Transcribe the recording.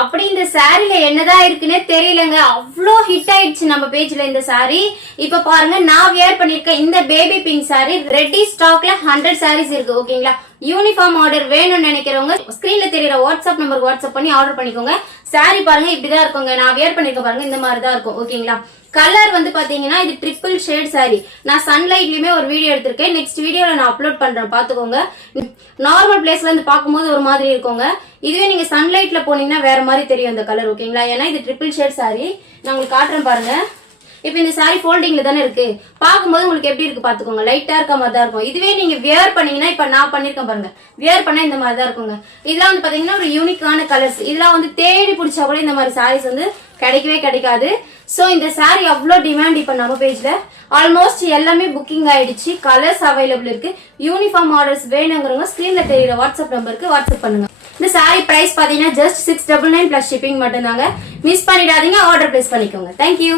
அப்படி இந்த சாரில என்னதான் இருக்குன்னே தெரியலங்க. அவ்வளோ ஹிட் ஆயிடுச்சு நம்ம பேஜ்ல இந்த சாரி. இப்ப பாருங்க, நான் வியர் பண்ணிருக்கேன் இந்த பேபி பிங்க் சாரி. ரெடி ஸ்டாக்ல 100 சாரீஸ் இருக்கு. ஓகேங்களா? யூனிஃபார்ம் ஆர்டர் வேணும்னு நினைக்கிறவங்க ஸ்கிரீன்ல தெரியற வாட்ஸ்அப் நம்பருக்கு வாட்ஸ்அப் பண்ணி ஆர்டர் பண்ணிக்கோங்க. சாரி பாருங்க இப்படிதான் இருக்குங்க. நான் வியர் பண்ணிருக்க பாருங்க, இந்த மாதிரி தான் இருக்கும். ஓகேங்களா? கலர் வந்து பாத்தீங்கன்னா இது ட்ரிபிள் ஷேட் சாரி. நான் சன்லைட்லயுமே ஒரு வீடியோ எடுத்திருக்கேன். நெக்ஸ்ட் வீடியோல நான் அப்லோட் பண்றேன், பாத்துக்கோங்க. நார்மல் பிளேஸ்ல இருந்து பாக்கும்போது ஒரு மாதிரி இருக்குங்க. இதுவே நீங்க சன்லைட்ல போனீங்கன்னா வேற மாதிரி தெரியும் இந்த கலர். ஓகேங்களா? ஏன்னா இது ட்ரிபிள் ஷேட் சாரி. நான் உங்களுக்கு காட்டுறேன் பாருங்க. இப்ப இந்த சாரி ஃபோல்டிங்ல தானே இருக்கு. பாக்கும்போது உங்களுக்கு எப்படி இருக்கு பாத்துக்கோங்க. லைட்டா இருக்க மாதிரி தான் இருக்கும். இதுவே நீங்க வியர் பண்ணீங்கன்னா, இப்ப நான் பண்ணிருக்கேன் பாருங்க, வியர் பண்ணா இந்த மாதிரி தான் இருக்குங்க. இதெல்லாம் வந்து பாத்தீங்கன்னா ஒரு யூனிக்கான கலர்ஸ். இதெல்லாம் வந்து தேடி பிடிச்சா கூட இந்த மாதிரி சாரீஸ் வந்து கிடைக்கவே கிடைக்காது. சோ இந்த சாரி அவ்வளோ டிமாண்ட் இப்ப நம்ம பேஜ்ல. ஆல்மோஸ்ட் எல்லாமே புக்கிங் ஆயிடுச்சு. கலர்ஸ் அவைலபிள் இருக்கு. யூனிஃபார்ம் ஆர்டர்ஸ் வேணுங்கிறவங்க ஸ்கிரீன்ல தெரியுற வாட்ஸ்அப் நம்பருக்கு வாட்ஸ்அப் பண்ணுங்க. இந்த சாரி பிரைஸ் பாத்தீங்கன்னா ஜஸ்ட் 699 பிளஸ் ஷிப்பிங் மட்டும் தாங்க. மிஸ் பண்ணிடாதீங்க, ஆர்டர் பிளேஸ் பண்ணிக்கோங்க. தேங்க்யூ.